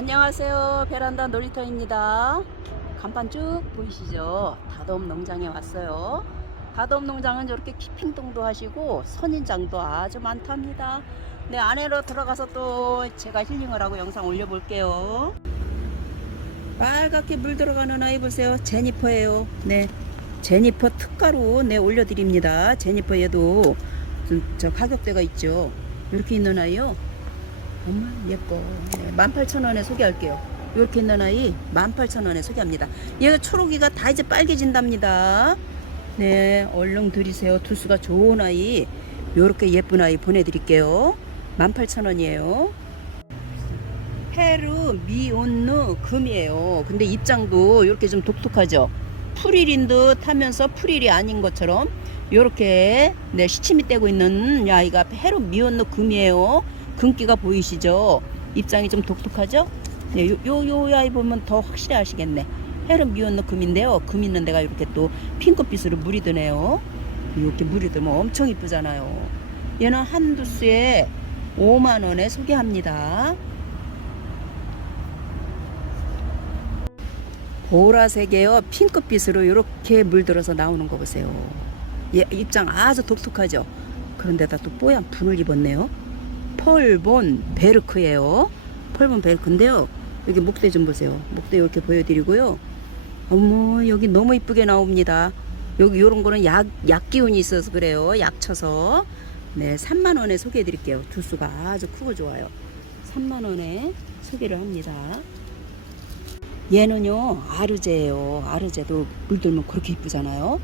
안녕하세요. 베란다 놀이터입니다. 간판 쭉 보이시죠? 다돔 농장에 왔어요. 다돔 농장은 이렇게 키핑동도 하시고 선인장도 아주 많답니다. 네, 안으로 들어가서 또 제가 힐링을 하고 영상 올려볼게요. 빨갛게 물 들어가는 아이 보세요. 제니퍼예요. 네, 제니퍼 특가로 네 올려드립니다. 제니퍼 얘도 좀저 가격대가 있죠. 이렇게 있는 아이요. 정말 예뻐. 네, 18,000원에 소개할게요. 이렇게 있는 아이 18,000원에 소개합니다. 얘가 초록이가 다 이제 빨개진답니다. 네, 얼른 들이세요. 두수가 좋은 아이. 이렇게 예쁜 아이 보내드릴게요. 18,000원이에요. 페루 미온누 금이에요. 근데 입장도 이렇게 좀 독특하죠. 프릴인 듯 하면서 프릴이 아닌 것처럼 이렇게 네, 시침이 떼고 있는 이 아이가 페루 미온누 금이에요. 금기가 보이시죠? 입장이 좀 독특하죠? 네, 요, 요, 요 아이 보면 더 확실히 아시겠네. 페루 미온누 금인데요. 금 있는 데가 이렇게 또 핑크빛으로 물이 드네요. 이렇게 물이 들면 엄청 이쁘잖아요. 얘는 한 두수에 5만 원에 소개합니다. 보라색에요 핑크빛으로 이렇게 물들어서 나오는 거 보세요 얘 입장 아주 독특하죠 그런데다 또 뽀얀 분을 입었네요 펄본 베르크예요. 펄본 베르크인데요 여기 목대 좀 보세요. 목대 이렇게 보여드리고요. 어머 여기 너무 이쁘게 나옵니다. 여기 요런 거는 약, 약 기운이 있어서 그래요. 약 쳐서. 네 3만원에 소개해 드릴게요. 두수가 아주 크고 좋아요. 3만원에 소개를 합니다. 얘는요 아르제예요. 아르제도 물 들면 그렇게 이쁘잖아요.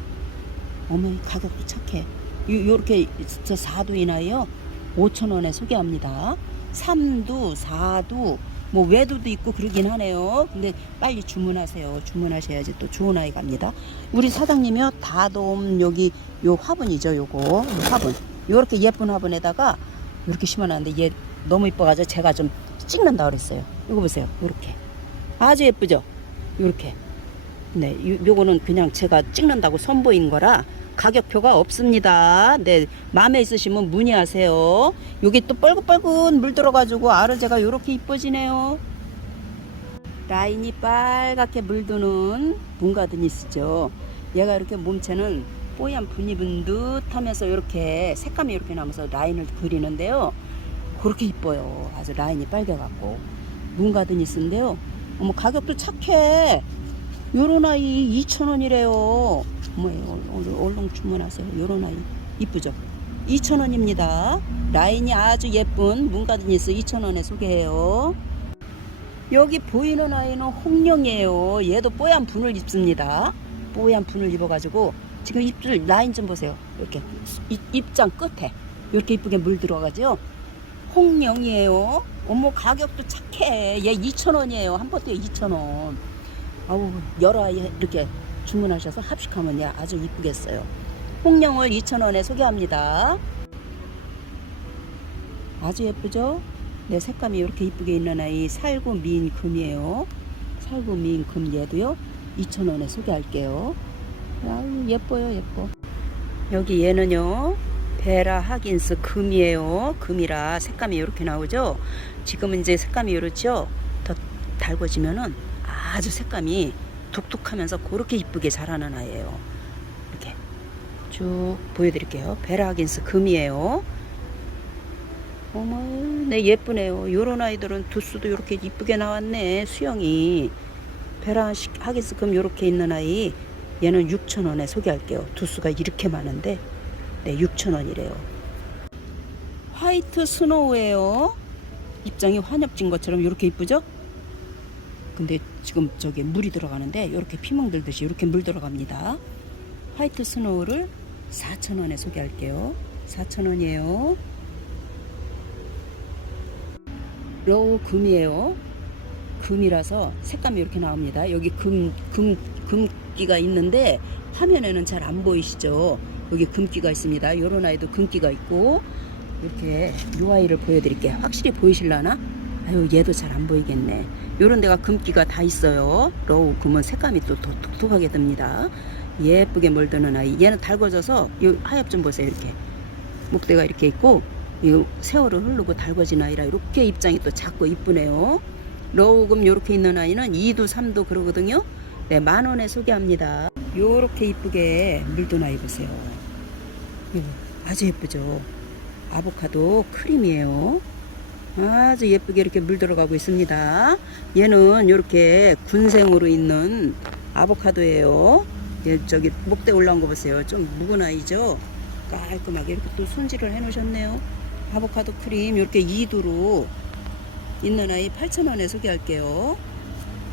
어머 이 가격도 착해. 요, 요렇게 저 4두인 아이요 5천원에 소개합니다. 3두 4두 뭐 외두도 있고 그러긴 하네요. 근데 빨리 주문하세요. 주문하셔야지 또 좋은 아이 갑니다. 우리 사장님이요. 다돔 여기 요 화분이죠 요거. 요 화분. 요렇게 예쁜 화분에다가 이렇게 심어놨는데 얘 너무 이뻐가지고 제가 좀 찍는다 그랬어요. 이거 보세요. 요렇게. 아주 예쁘죠? 요렇게. 네, 요, 요거는 그냥 제가 찍는다고 선보인 거라 가격표가 없습니다. 네, 마음에 있으시면 문의하세요. 여기 또 뻘긋뻘긋 물 들어가지고 아르제가 요렇게 이뻐지네요. 라인이 빨갛게 물드는 문가드니스죠. 얘가 이렇게 몸체는 뽀얀 분 입은 듯 하면서 이렇게 색감이 이렇게 나면서 라인을 그리는데요. 그렇게 이뻐요. 아주 라인이 빨개갖고. 문가드니스인데요. 어머 가격도 착해. 요런 아이 2,000원이래요. 얼른, 얼른 주문하세요. 요런 아이 이쁘죠? 2,000원입니다. 라인이 아주 예쁜 문가드니스 2,000원에 소개해요. 여기 보이는 아이는 홍령이에요. 얘도 뽀얀 분을 입습니다. 뽀얀 분을 입어가지고 지금 입술 라인 좀 보세요. 이렇게 입, 입장 끝에 이렇게 이쁘게 물 들어가죠. 홍령이에요. 어머 가격도 착해. 얘 2,000원이에요. 한 포트에 2,000원. 아우 여러 아이 이렇게 주문하셔서 합식하면 야 아주 이쁘겠어요. 홍령을 2,000원에 소개합니다. 아주 예쁘죠? 네 색감이 이렇게 이쁘게 있는 아이 살구 미인 금이에요. 살구 미인 금 얘도요. 2,000원에 소개할게요. 아유 예뻐요 예뻐. 여기 얘는요. 베라 하긴스 금이에요. 금이라 색감이 이렇게 나오죠. 지금은 이제 색감이 이렇죠. 더 달궈지면은 아주 색감이 독특하면서 그렇게 이쁘게 자라는 아이예요. 이렇게 쭉 보여드릴게요. 베라 하긴스 금이에요. 어머, 네 예쁘네요. 요런 아이들은 두수도 이렇게 이쁘게 나왔네. 수영이 베라 하긴스 금 이렇게 있는 아이 얘는 6,000원에 소개할게요. 두수가 이렇게 많은데 네, 6,000원이래요. 화이트 스노우예요. 입장이 환엽진 것처럼 이렇게 이쁘죠? 근데 지금 저기 물이 들어가는데 이렇게 피멍 들듯이 이렇게 물 들어갑니다. 화이트 스노우를 4,000원에 소개할게요. 4,000원이에요. 로우 금이에요. 금이라서 색감이 이렇게 나옵니다. 여기 금, 금, 금기가 있는데 화면에는 잘 안 보이시죠? 여기 금기가 있습니다. 요런 아이도 금기가 있고 이렇게 요 아이를 보여드릴게요. 확실히 보이실라나? 아유 얘도 잘 안 보이겠네. 요런 데가 금기가 다 있어요. 로우 금은 색감이 또더 독특하게 듭니다. 예쁘게 물드는 아이. 얘는 달궈져서 요 하엽 좀 보세요. 이렇게 목대가 이렇게 있고 이 세월을 흐르고 달궈진 아이라 이렇게 입장이 또 작고 이쁘네요. 러우금 요렇게 있는 아이는 2도 3도 그러거든요. 네, 만 원에 소개합니다. 요렇게 이쁘게 물든 아이 보세요. 이거 아주 예쁘죠. 아보카도 크림이에요. 아주 예쁘게 이렇게 물 들어가고 있습니다. 얘는 이렇게 군생으로 있는 아보카도예요. 얘 저기 목대 올라온 거 보세요. 좀 묵은 아이죠. 깔끔하게 이렇게 또 손질을 해 놓으셨네요. 아보카도 크림 이렇게 2두로 있는 아이 8,000원에 소개할게요.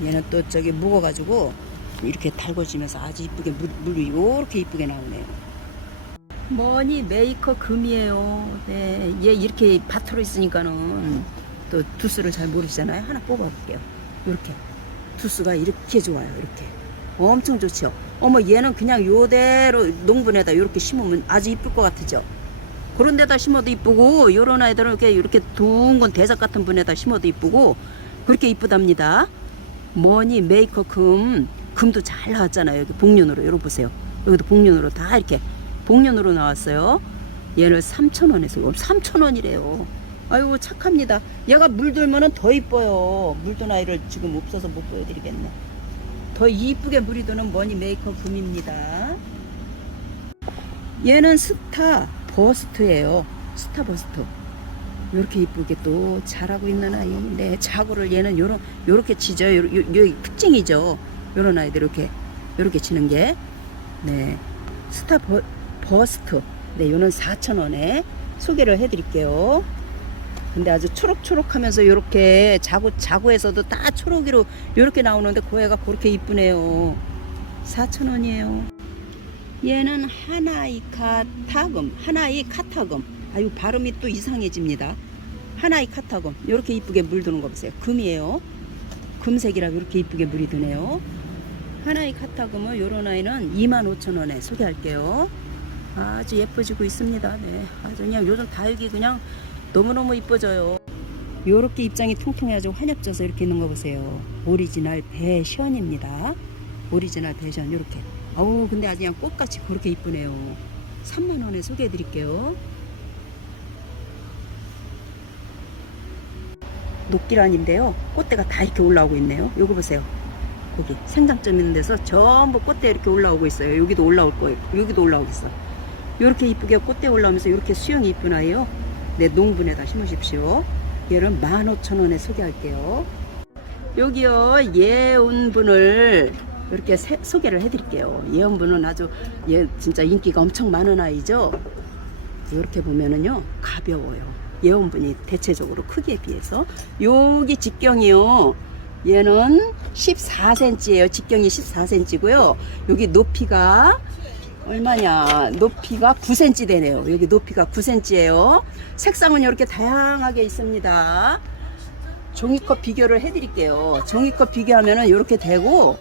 얘는 또 저기 묵어가지고 이렇게 달궈지면서 아주 이쁘게 물, 물이 이렇게 이쁘게 나오네요. 머니 메이커 금이에요. 네, 얘 이렇게 밭으로 있으니까는 또 두수를 잘 모르시잖아요. 하나 뽑아볼게요. 이렇게 두수가 이렇게 좋아요. 이렇게 엄청 좋죠. 어머 얘는 그냥 요대로 농분에다 이렇게 심으면 아주 이쁠 것 같으죠. 그런 데다 심어도 이쁘고 요런 아이들은 이렇게 이렇게 둥근 대작 같은 분에다 심어도 이쁘고 그렇게 이쁘답니다. 머니 메이커 금 금도 잘 나왔잖아요. 여기 복륜으로 여러분 보세요. 여기도 복륜으로 다 이렇게 복륜으로 나왔어요. 얘를 3,000원에서 3,000원이래요. 아이고 착합니다. 얘가 물들면은 더 이뻐요. 물든 아이를 지금 없어서 못 보여드리겠네. 더 이쁘게 물이 드는 머니 메이커 금입니다. 얘는 스타 버스트예요. 스타 버스트. 이렇게 이쁘게 또 자라고 있는 아이. 네, 자구를 얘는 요런 요렇게 치죠. 요, 요, 요 특징이죠. 요런 아이들 이렇게 요렇게 치는 게 네. 스타 버, 버스트. 네, 요는 4,000원에 소개를 해 드릴게요. 근데 아주 초록초록하면서 요렇게 자구 자구에서도 다 초록이로 요렇게 나오는데 고해가 그렇게 이쁘네요. 4,000원이에요. 얘는 하나이 카 타금, 하나이 카타금. 아유 발음이 또 이상해집니다. 하나이 카타금. 이렇게 이쁘게 물 드는 거 보세요. 금이에요. 금색이라 이렇게 이쁘게 물이 드네요. 하나이 카타금은 요런 아이는 25,000원에 소개할게요. 아주 예뻐지고 있습니다. 네. 아주 그냥 요즘 다육이 그냥 너무너무 이뻐져요. 요렇게 입장이 통통해가지고 환엽져서 이렇게 있는 거 보세요. 오리지널 배션입니다. 오리지널 배션 요렇게. 아우 근데 아주 그냥 꽃같이 그렇게 이쁘네요. 3만원에 소개해 드릴게요. 녹기란인데요. 꽃대가 다 이렇게 올라오고 있네요. 요거 보세요. 거기 생장점 있는 데서 전부 꽃대 이렇게 올라오고 있어요. 여기도 올라올 거예요. 여기도 올라오겠어. 이렇게 이쁘게 꽃대 올라오면서 이렇게 수영이 아이요. 네, 농분에다 심으십시오. 얘를 15,000원에 소개할게요. 여기요, 예온분을 이렇게 세- 소개를 해드릴게요. 예온분은 아주, 얘 진짜 인기가 엄청 많은 아이죠. 이렇게 보면은요, 가벼워요. 예온분이 대체적으로 크기에 비해서. 여기 직경이요. 얘는 14cm예요. 직경이 14cm고요. 여기 높이가 얼마냐? 높이가 9cm 되네요. 여기 높이가 9cm예요. 색상은 이렇게 다양하게 있습니다. 종이컵 비교를 해드릴게요. 종이컵 비교하면은 이렇게 되고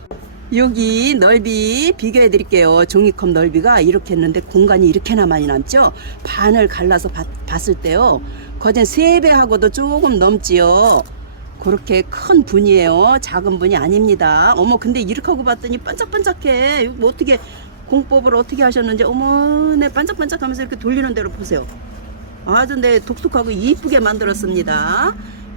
여기 넓이 비교해 드릴게요. 종이컵 넓이가 이렇게 했는데 공간이 이렇게나 많이 남죠? 반을 갈라서 봤, 봤을 때요. 거진 3배하고도 조금 넘지요. 그렇게 큰 분이에요. 작은 분이 아닙니다. 어머, 근데 이렇게 하고 봤더니 반짝반짝해. 이거 뭐 어떻게, 공법을 어떻게 하셨는지, 어머, 네, 반짝반짝 하면서 이렇게 돌리는 대로 보세요. 아주 네, 독특하고 이쁘게 만들었습니다.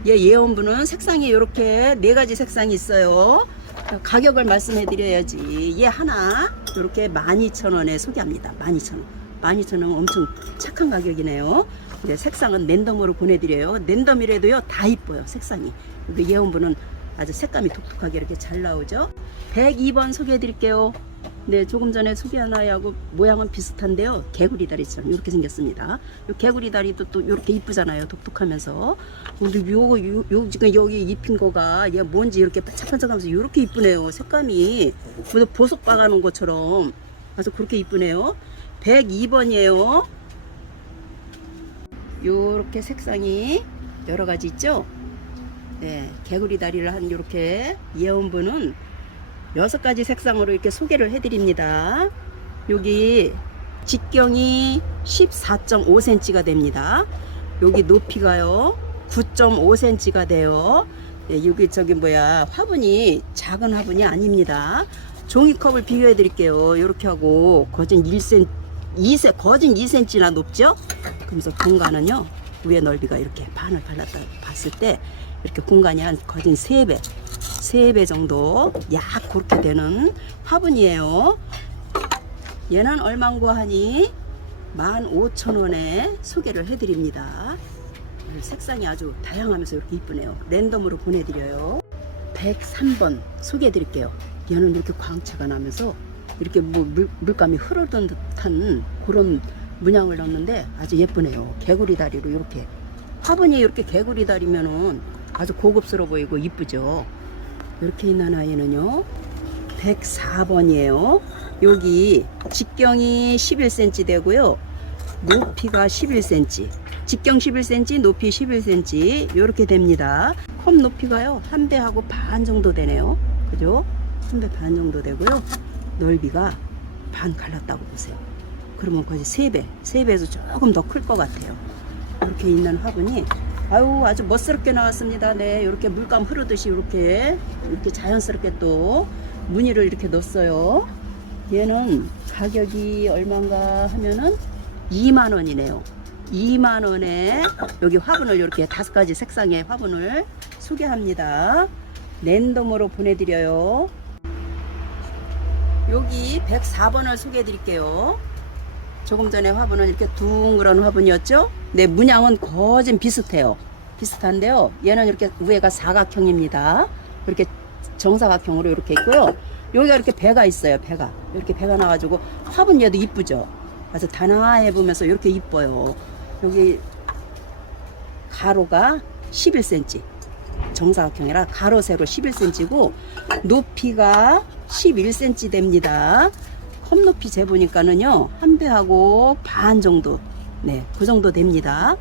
예, 예원분은 색상이 이렇게 네 가지 색상이 있어요. 자, 가격을 말씀해 드려야지. 얘 하나, 이렇게 12,000원에 소개합니다. 12,000원. 12,000원 엄청 착한 가격이네요. 이제 색상은 랜덤으로 보내드려요. 랜덤이라도요, 다 이뻐요, 색상이. 예원분은 아주 색감이 독특하게 이렇게 잘 나오죠. 102번 소개해 드릴게요. 네, 조금 전에 소개한 아이하고 모양은 비슷한데요. 개구리 다리처럼 이렇게 생겼습니다. 요 개구리 다리도 또 이렇게 이쁘잖아요. 독특하면서. 우리 요거 요, 요 지금 여기 입힌 거가 얘 뭔지 이렇게 반짝반짝하면서 이렇게 이쁘네요. 색감이 무슨 보석 박아놓은 것처럼 아주 그렇게 이쁘네요. 102번이에요. 요렇게 색상이 여러 가지 있죠. 네, 개구리 다리를 한 요렇게 예원분은 여섯 가지 색상으로 이렇게 소개를 해드립니다. 여기 직경이 14.5cm가 됩니다. 여기 높이가요 9.5cm가 돼요. 네, 여기 저기 뭐야 화분이 작은 화분이 아닙니다. 종이컵을 비교해 드릴게요. 이렇게 하고 거진 1cm, 2cm, 거진 2cm나 높죠? 그러면서 공간은요 위에 넓이가 이렇게 반을 갈랐다 봤을 때 이렇게 공간이 한 거진 3배, 3배 정도 약 그렇게 되는 화분이에요. 얘는 얼마고 하니 15,000원에 소개를 해드립니다. 색상이 아주 다양하면서 이렇게 이쁘네요. 랜덤으로 보내드려요. 103번 소개해드릴게요. 얘는 이렇게 광채가 나면서 이렇게 뭐 물, 물감이 흐르던 듯한 그런 문양을 넣는데 아주 예쁘네요. 개구리 다리로 이렇게 화분이 이렇게 개구리 다리면은 아주 고급스러워 보이고 이쁘죠. 이렇게 있는 아이는요. 104번이에요. 여기 직경이 11cm 되고요. 높이가 11cm. 직경 11cm, 높이 11cm 이렇게 됩니다. 컵 높이가요 한 배하고 반 정도 되네요. 그죠? 한 배 반 정도 되고요. 넓이가 반 갈랐다고 보세요. 그러면 거의 세 배, 세 배에서 조금 더 클 것 같아요. 이렇게 있는 화분이 아유 아주 멋스럽게 나왔습니다. 네, 이렇게 물감 흐르듯이 이렇게 이렇게 자연스럽게 또 무늬를 이렇게 넣었어요. 얘는 가격이 얼마인가 하면은 2만 원이네요. 2만 원에 여기 화분을 이렇게 다섯 가지 색상의 화분을 소개합니다. 랜덤으로 보내드려요. 여기 104번을 소개해 드릴게요. 조금 전에 화분은 이렇게 둥그런 화분이었죠? 네, 문양은 거진 비슷해요. 비슷한데요. 얘는 이렇게 위에가 사각형입니다. 이렇게 정사각형으로 이렇게 있고요. 여기가 이렇게 배가 있어요. 배가 이렇게 배가 나가지고 화분 얘도 이쁘죠. 아주 단아해 보면서 이렇게 이뻐요. 여기 가로가 11cm. 정사각형이라 가로 세로 11cm고 높이가 11cm 됩니다. 컵 높이 재보니까는요 한 배하고 반 정도 네 그 정도 됩니다.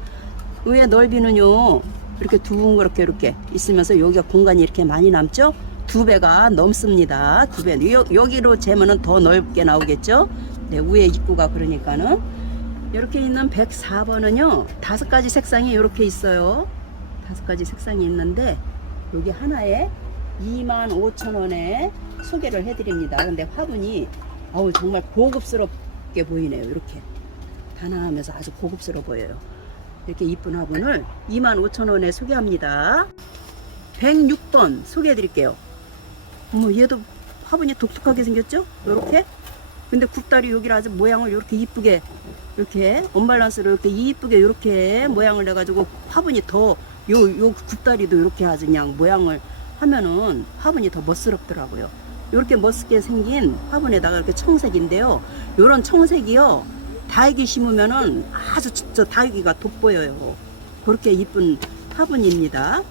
위에 넓이는요 이렇게 둥그렇게 이렇게 있으면서 여기가 공간이 이렇게 많이 남죠. 두 배가 넘습니다. 두 배. 여, 여기로 재면은 더 넓게 나오겠죠. 네 위에 입구가 그러니까는 이렇게 있는 104번은요 다섯 가지 색상이 이렇게 있어요. 다섯 가지 색상이 있는데 여기 하나에 25,000원에 소개를 해드립니다. 근데 화분이 어우 정말 고급스럽게 보이네요. 이렇게 단아하면서 아주 고급스러워 보여요. 이렇게 이쁜 화분을 25,000원에 소개합니다. 106번 소개해 드릴게요. 어머 얘도 화분이 독특하게 생겼죠? 이렇게 근데 굽다리 여기를 아주 모양을 이렇게 이쁘게 이렇게 언밸런스로 이렇게 이쁘게 이렇게 모양을 내가지고 화분이 더 요 요 굽다리도 이렇게 아주 그냥 모양을 하면은 화분이 더 멋스럽더라고요. 이렇게 멋스게 생긴 화분에다가 이렇게 청색인데요. 요런 청색이요. 다육이 심으면은 아주 진짜 다육이가 돋보여요. 그렇게 이쁜 화분입니다.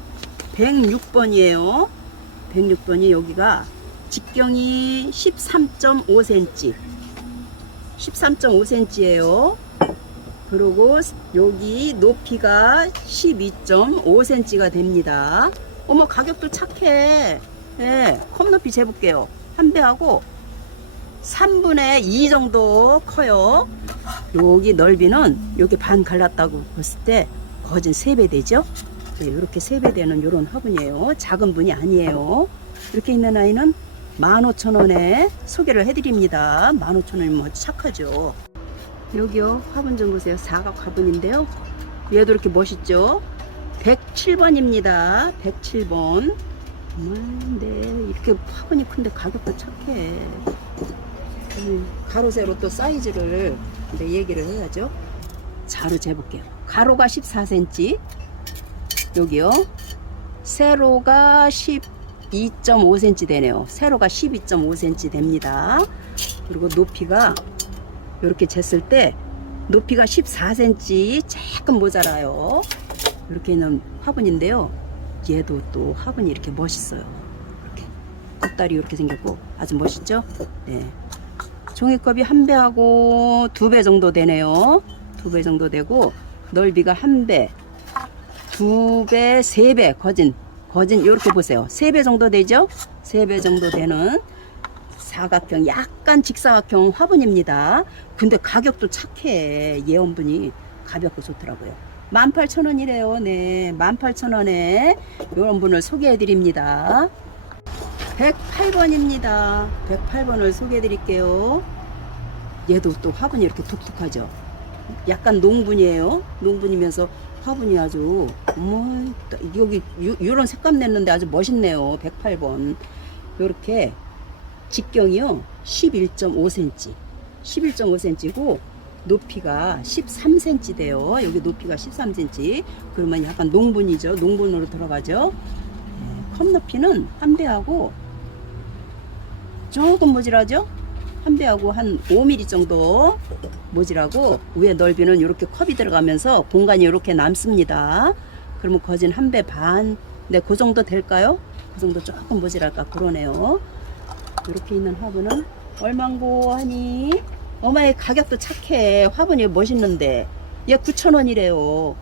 106번이에요. 106번이 여기가 직경이 13.5cm. 13.5cm예요. 그리고 여기 높이가 12.5cm가 됩니다. 어머 가격도 착해. 예, 컵 높이 재볼게요. 한 배하고 3분의 2 정도 커요. 여기 넓이는 여기 반 갈랐다고 봤을 때 거진 3배 되죠? 네, 이렇게 3배 되는 이런 화분이에요. 작은 분이 아니에요. 이렇게 있는 아이는 15,000원에 소개를 해드립니다. 15,000원이면 뭐 착하죠. 여기요 화분 좀 보세요 사각 화분인데요 얘도 이렇게 멋있죠 107번입니다 107번 네 이렇게 화분이 큰데 가격도 착해 음, 가로 세로 또 사이즈를 이제 얘기를 해야죠 자로 재볼게요 가로가 14cm 여기요 세로가 12.5cm 되네요 세로가 12.5cm 됩니다 그리고 높이가 이렇게 쟀을 때 높이가 14cm 조금 모자라요. 이렇게 있는 화분인데요. 얘도 또 화분이 이렇게 멋있어요. 이렇게 껍다리 이렇게 생겼고 아주 멋있죠? 네. 종이컵이 한 배하고 두 배 정도 되네요. 두 배 정도 되고 넓이가 한 배, 두 배, 세 배 거진 거진 이렇게 보세요. 세 배 정도 되죠? 세 배 정도 되는 사각형, 약간 직사각형 화분입니다. 근데 가격도 착해. 예원분이 가볍고 좋더라고요. 18,000원이래요. 네. 18,000원에 이런 분을 소개해 드립니다. 108번입니다. 108번을 소개해 드릴게요. 얘도 또 화분이 이렇게 독특하죠. 약간 농분이에요. 농분이면서 화분이 아주 어머 여기 요, 요런 색감 냈는데 아주 멋있네요 108번 요렇게 직경이요 11.5cm 11.5cm고 높이가 13cm 돼요 여기 높이가 13cm 그러면 약간 농분이죠 농분으로 들어가죠 네, 컵 높이는 한 배하고 조금 모질하죠 한 배하고 한 5mm 정도 모질하고 위에 넓이는 이렇게 컵이 들어가면서 공간이 이렇게 남습니다. 그러면 거진 한 배 반. 네, 그 정도 될까요? 그 정도 조금 모질할까 그러네요. 이렇게 있는 화분은 얼만고 하니? 어마의 가격도 착해. 화분이 멋있는데. 얘 9,000원이래요.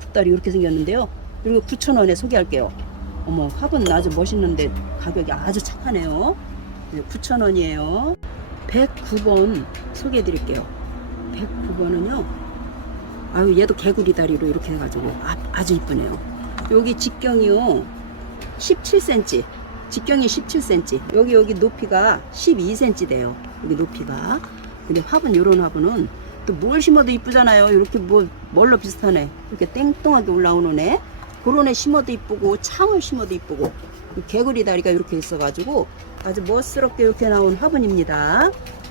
굽다리 이렇게 생겼는데요. 그리고 9,000원에 소개할게요. 어머, 화분 아주 멋있는데 가격이 아주 착하네요. 9,000원이에요. 109번 소개해 드릴게요. 109번은요. 아유, 얘도 개구리 다리로 이렇게 해가지고 아, 아주 이쁘네요. 여기 직경이요. 17cm. 직경이 17cm. 여기 여기 높이가 12cm 돼요. 여기 높이가. 근데 화분 요런 화분은 또 뭘 심어도 이쁘잖아요. 이렇게 뭐 뭘로 비슷하네. 이렇게 땡뚱하게 올라오는 애. 그런 애 심어도 이쁘고 창을 심어도 이쁘고 이 개구리 다리가 이렇게 있어가지고 아주 멋스럽게 이렇게 나온 화분입니다.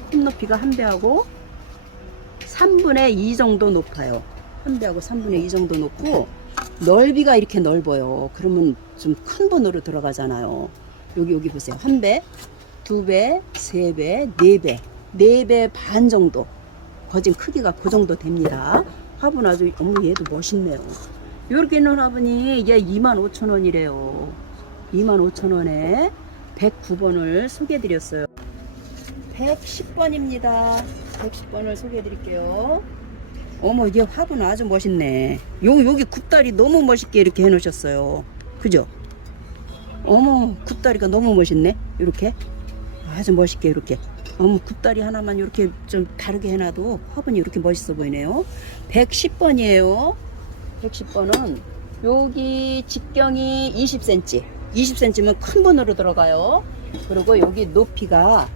컵 높이가 한 배하고 3분의 2 정도 높아요. 한 배하고 3분의 2 정도 높고 넓이가 이렇게 넓어요. 그러면 좀 큰 번호로 들어가잖아요. 여기 여기 보세요. 한 배, 두 배, 세 배, 네 배, 네 배 반 정도. 거진 크기가 그 정도 됩니다. 화분 아주 어머 얘도 멋있네요. 이렇게 있는 화분이 얘 25,000원이래요. 25,000원에 109번을 소개해드렸어요. 110번입니다. 110번을 소개해드릴게요. 어머, 이게 화분 아주 멋있네. 요, 여기 굽다리 너무 멋있게 이렇게 해놓으셨어요. 그죠? 어머, 굽다리가 너무 멋있네. 이렇게. 아주 멋있게 이렇게. 어머, 굽다리 하나만 이렇게 좀 다르게 해놔도 화분이 이렇게 멋있어 보이네요. 110번이에요. 110번은 여기 직경이 20cm. 20cm면 큰 번으로 들어가요. 그리고 여기 높이가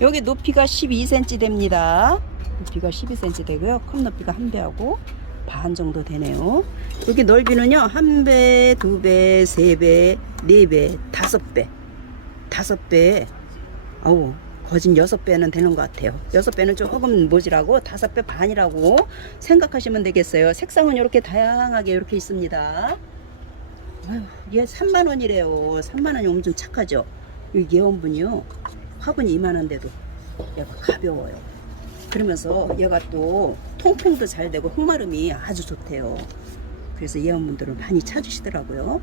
여기 높이가 12cm 됩니다. 높이가 12cm 되고요. 컵 높이가 한 배하고 반 정도 되네요. 여기 넓이는요. 한 배, 두 배, 세 배, 네 배, 다섯 배. 다섯 배. 아우, 거진 여섯 배는 되는 것 같아요. 여섯 배는 조금 모질하고 다섯 배 반이라고 생각하시면 되겠어요. 색상은 이렇게 다양하게 이렇게 있습니다. 얘 3만 원이래요. 3만 원이 엄청 착하죠. 이 예원분이요. 화분이 이만한데도 얘가 가벼워요. 그러면서 얘가 또 통풍도 잘 되고 흙마름이 아주 좋대요. 그래서 예원분들은 많이 찾으시더라고요.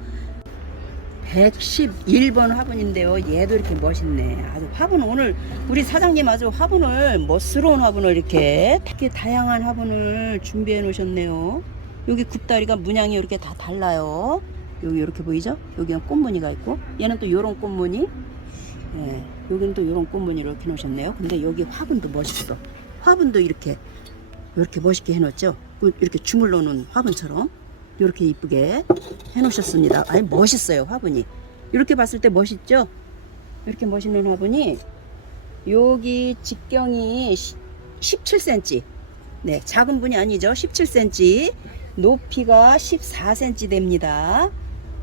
111번 화분인데요. 얘도 이렇게 멋있네. 아주 화분 오늘 우리 사장님 아주 화분을 멋스러운 화분을 이렇게 이렇게 다양한 화분을 준비해 놓으셨네요. 여기 굽다리가 문양이 이렇게 다 달라요. 여기 이렇게 보이죠? 여기는 꽃무늬가 있고 얘는 또 요런 꽃무늬 예, 여기는 또 이런 꽃무늬를 이렇게 놓으셨네요. 근데 여기 화분도 멋있어. 화분도 이렇게 이렇게 멋있게 해놓죠. 그 이렇게 주물러 놓은 화분처럼 이렇게 이쁘게 해놓으셨습니다. 아니 멋있어요 화분이. 이렇게 봤을 때 멋있죠? 이렇게 멋있는 화분이 여기 직경이 17cm. 네, 작은 분이 아니죠. 17cm. 높이가 14cm 됩니다.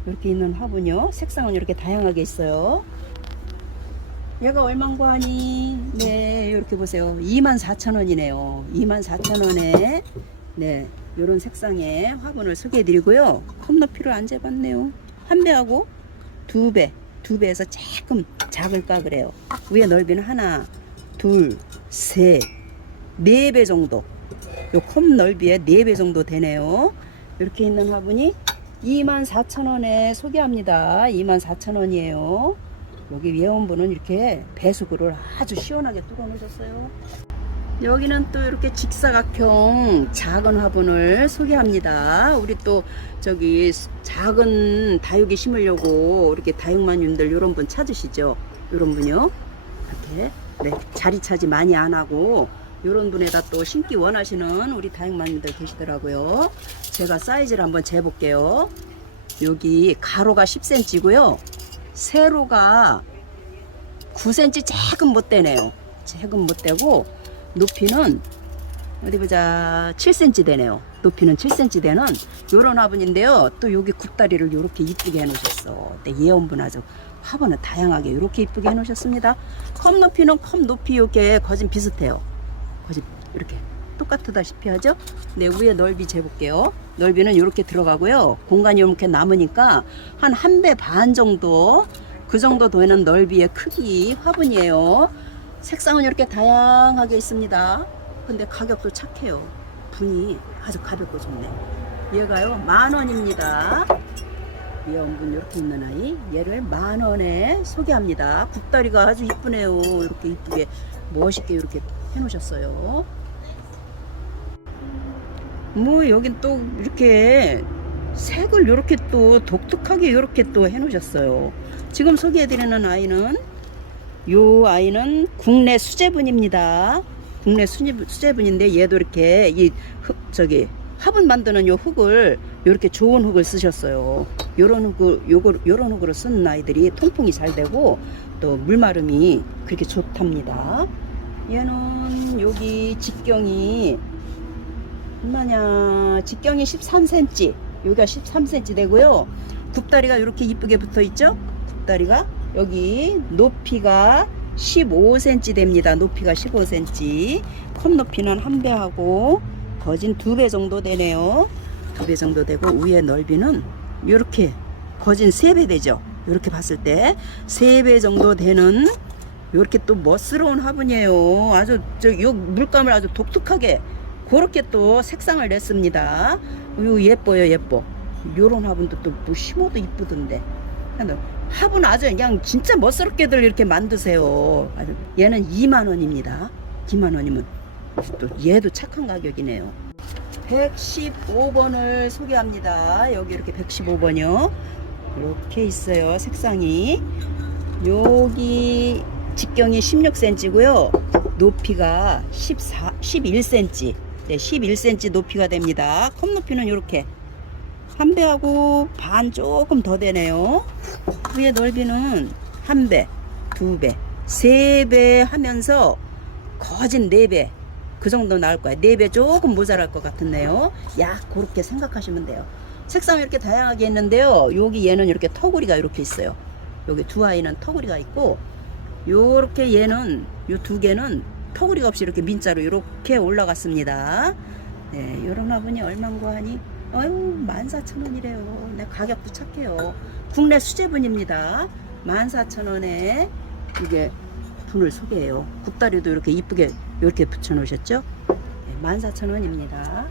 이렇게 있는 화분이요. 색상은 이렇게 다양하게 있어요. 얘가 얼만고 하니? 네, 이렇게 보세요. 24,000원이네요. 24,000원에 네, 요런 색상의 화분을 소개해 드리고요. 컵 높이를 안 재봤네요. 한 배하고 두 배, 두 배에서 조금 작을까 그래요. 위에 넓이는 하나, 둘, 셋, 네 배 정도. 요 컵 넓이에 네 배 정도 되네요. 이렇게 있는 화분이 24,000원에 소개합니다. 24,000원이에요. 여기 예원분은 이렇게 배수구를 아주 시원하게 뚫어 놓으셨어요. 여기는 또 이렇게 직사각형 작은 화분을 소개합니다. 우리 또 저기 작은 다육이 심으려고 이렇게 다육만님들 이런 분 찾으시죠? 이런 분요. 이렇게 네, 자리 차지 많이 안 하고 이런 분에다 또 심기 원하시는 우리 다육만님들 계시더라고요. 제가 사이즈를 한번 재볼게요. 여기 가로가 10cm고요. 세로가 9cm 조금 못 되네요. 조금 못 되고 높이는 어디 보자. 7cm 되네요. 높이는 7cm 되는 요런 화분인데요. 또 여기 굽다리를 요렇게 이쁘게 해놓으셨어. 근데 예원분 아주 화분은 다양하게 요렇게 이쁘게 해놓으셨습니다. 컵 높이는 컵 높이 요게 거진 비슷해요. 거진 이렇게 똑같다시피 하죠. 네, 위에 넓이 재볼게요. 넓이는 이렇게 들어가고요. 공간이 이렇게 남으니까 한 한 배 반 정도 그 정도 되는 넓이의 크기 화분이에요. 색상은 이렇게 다양하게 있습니다. 근데 가격도 착해요. 분이 아주 가볍고 좋네. 얘가요 만 원입니다. 위험분 이렇게 있는 아이 얘를 만 원에 소개합니다. 굽다리가 아주 이쁘네요. 이렇게 이쁘게 멋있게 이렇게 해놓으셨어요. 뭐 여긴 또 이렇게 색을 이렇게 또 독특하게 이렇게 또 해놓으셨어요. 지금 소개해드리는 아이는 요 아이는 국내 수제분입니다. 국내 수제- 수제분인데 얘도 이렇게 이 흙, 저기 화분 만드는 요 흙을 이렇게 좋은 흙을 쓰셨어요. 요런 흙을 요거 요런 흙으로 쓴 아이들이 통풍이 잘 되고 또 물마름이 그렇게 좋답니다. 얘는 여기 직경이 얼마냐? 직경이 13cm 여기가 13cm 되고요. 굽다리가 이렇게 이쁘게 붙어 있죠? 굽다리가 여기 높이가 15cm 됩니다. 높이가 15cm 컵 높이는 한 배하고 거진 두 배 정도 되네요. 두 배 정도 되고 위에 넓이는 이렇게 거진 세 배 되죠? 이렇게 봤을 때 세 배 정도 되는 이렇게 또 멋스러운 화분이에요 아주 저요 물감을 아주 독특하게 그렇게 또 색상을 냈습니다. 요 예뻐요, 예뻐. 요런 화분도 또 뭐 심어도 이쁘던데. 화분 아주 그냥 진짜 멋스럽게들 이렇게 만드세요. 아주 얘는 2만 원입니다. 2만 원이면 또 얘도 착한 가격이네요. 115번을 소개합니다. 여기 이렇게 115번이요. 이렇게 있어요. 색상이. 여기 직경이 16cm고요. 높이가 14, 11cm. 네, 11cm 높이가 됩니다. 컵 높이는 이렇게 한 배하고 반 조금 더 되네요. 위에 넓이는 한 배, 두 배, 세 배 하면서 거진 네 배. 그 정도 나올 거예요. 네 배 조금 모자랄 것 같은데요. 약 그렇게 생각하시면 돼요. 색상 이렇게 다양하게 있는데요. 여기 얘는 이렇게 터구리가 이렇게 있어요. 여기 두 아이는 터구리가 있고 요렇게 얘는 요 두 개는 터구리가 없이 이렇게 민자로 이렇게 올라갔습니다. 네, 요런 화분이 얼마인고 하니 아유 14,000원이래요. 네, 가격도 착해요. 국내 수제분입니다. 14,000원에 이게 분을 소개해요. 굽다리도 이렇게 이쁘게 이렇게 붙여 놓으셨죠? 네, 14,000원입니다.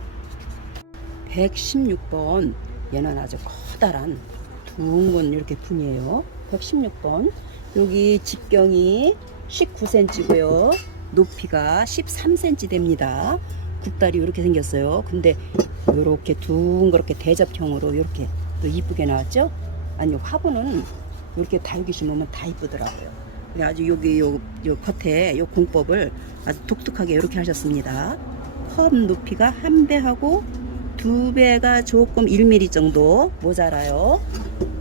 116번 얘는 아주 커다란 둥근 이렇게 분이에요. 116번 여기 직경이 19cm고요. 높이가 13cm 됩니다. 굽다리 이렇게 생겼어요. 근데 이렇게 둥그렇게 대접형으로 이렇게 또 이쁘게 나왔죠? 아니 화분은 이렇게 달기 심으면 다 이쁘더라고요. 아주 여기 요, 요 겉에 요 공법을 아주 독특하게 이렇게 하셨습니다. 컵 높이가 한 배하고 두 배가 조금 1mm 정도 모자라요.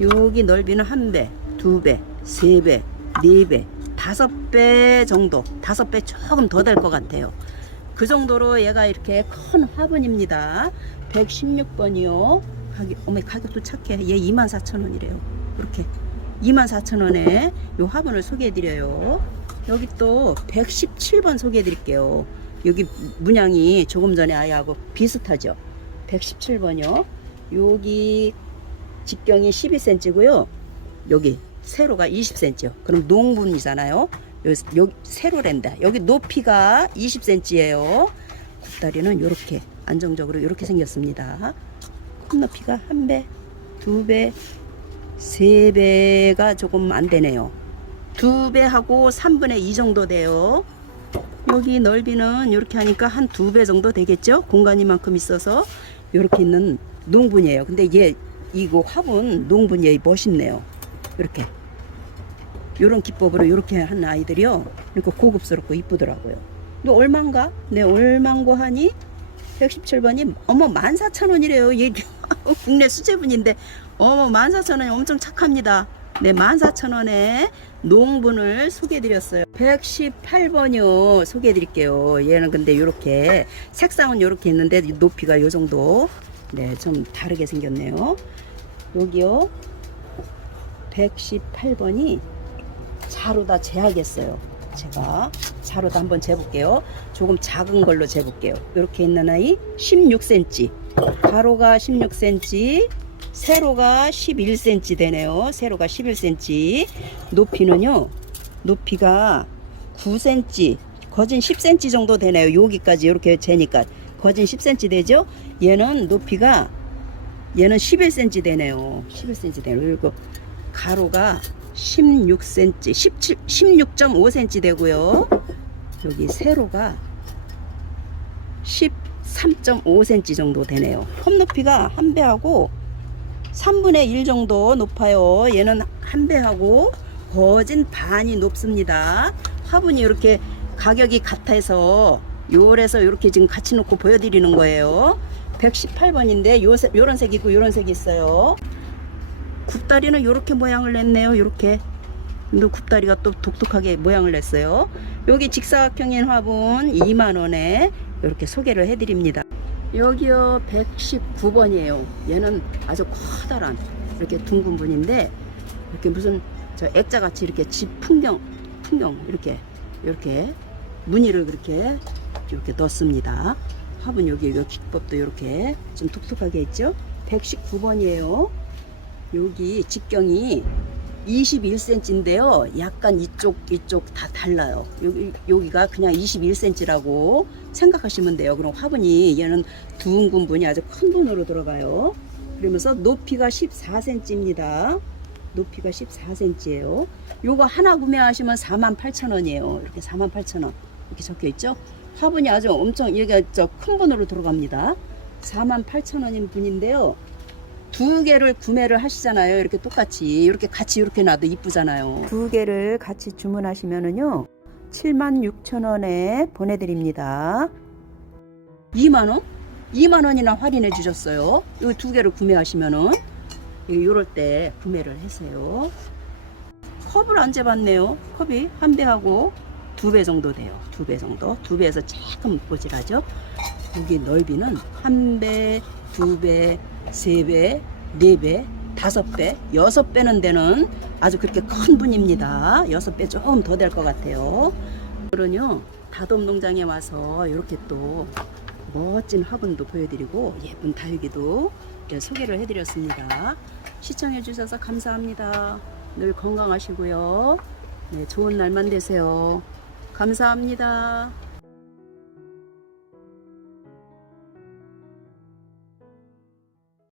여기 넓이는 한 배, 두 배, 세 배, 네 배, 다섯 배 정도, 다섯 배 조금 더 될 것 같아요. 그 정도로 얘가 이렇게 큰 화분입니다. 116번이요. 가격, 어머 가격도 착해. 얘 24,000원이래요. 이렇게 24,000원에 요 화분을 소개해 드려요. 여기 또 117번 소개해 드릴게요. 여기 문양이 조금 전에 아이하고 비슷하죠. 117번이요. 여기 직경이 12cm고요. 여기 세로가 20cm요. 그럼 농분이잖아요. 여기, 여기 세로랜다. 여기 높이가 20cm예요. 굽다리는 이렇게 안정적으로 이렇게 생겼습니다. 컵 높이가 한 배, 두 배, 세 배가 조금 안 되네요. 두 배하고 3분의 2 정도 돼요. 여기 넓이는 이렇게 하니까 한 두 배 정도 되겠죠? 공간이 만큼 있어서 이렇게 있는 농분이에요. 근데 얘 이거 화분 농분이 멋있네요. 이렇게 이런 기법으로 이렇게 한 아이들이요. 그러니까 고급스럽고 이쁘더라고요. 너 얼마인가? 네, 얼마인고 하니? 117번이 어머 14,000원이래요. 얘 국내 수제분인데 어머 14,000원이 엄청 착합니다. 네, 14,000원에 농분을 소개해드렸어요. 118번이요. 소개해드릴게요. 얘는 근데 이렇게 색상은 이렇게 있는데 높이가 요 정도. 네, 좀 다르게 생겼네요. 여기요. 118번이 자루다 재야겠어요. 제가 자루다 한번 재볼게요. 조금 작은 걸로 재볼게요. 이렇게 있는 아이 16cm. 가로가 16cm, 세로가 11cm 되네요. 세로가 11cm. 높이는요. 높이가 9cm, 거진 10cm 정도 되네요. 여기까지 이렇게 재니까 거진 10cm 되죠? 얘는 높이가 얘는 11cm 되네요. 11cm 되네요. 그리고 가로가 16cm, 17, 16.5cm 되고요. 여기 세로가 13.5cm 정도 되네요. 컵 높이가 한 배하고 3분의 1 정도 높아요. 얘는 한 배하고 거진 반이 높습니다. 화분이 이렇게 가격이 같아서 요래서 이렇게 지금 같이 놓고 보여드리는 거예요. 118번인데 요, 세- 요런 색이 있고 요런 색이 있어요. 굽다리는 요렇게 모양을 냈네요. 요렇게. 근데 굽다리가 또 독특하게 모양을 냈어요. 여기 직사각형인 화분 2만원에 이렇게 소개를 해드립니다. 여기요 119번이에요. 얘는 아주 커다란 이렇게 둥근 분인데 이렇게 무슨 저 액자 같이 이렇게 집 풍경 풍경 이렇게 이렇게 무늬를 그렇게 이렇게 넣습니다. 화분 여기 요 기법도 이렇게 좀 독특하게 있죠. 119번이에요. 여기 직경이 21cm인데요. 약간 이쪽 이쪽 다 달라요. 여기 여기가 그냥 21cm라고 생각하시면 돼요. 그럼 화분이 얘는 둥근 분이 아주 큰 분으로 들어가요. 그러면서 높이가 14cm입니다. 높이가 14cm예요. 요거 하나 구매하시면 48,000원이에요. 이렇게 48,000원. 이렇게 적혀 있죠? 화분이 아주 엄청 이게 저큰 분으로 들어갑니다. 48,000원인 분인데요. 두 개를 구매를 하시잖아요. 이렇게 똑같이 이렇게 같이 이렇게 놔도 이쁘잖아요. 두 개를 같이 주문하시면은요. 76,000원에 보내드립니다. 2만 원? 2만 원이나 할인해 주셨어요. 이 두 개를 구매하시면은 요럴 때 구매를 하세요. 컵을 안 재봤네요. 컵이 한 배하고 두 배 정도 돼요. 두 배 정도. 두 배에서 조금 꼬질하죠. 여기 넓이는 한 배, 두 배, 세 배, 네 배, 다섯 배, 여섯 배는 되는 아주 그렇게 큰 분입니다. 여섯 배 조금 더 될 것 같아요. 오늘은요, 다돔 농장에 와서 이렇게 또 멋진 화분도 보여드리고 예쁜 다육이도 네, 소개를 해드렸습니다. 시청해주셔서 감사합니다. 늘 건강하시고요. 네, 좋은 날만 되세요. 감사합니다.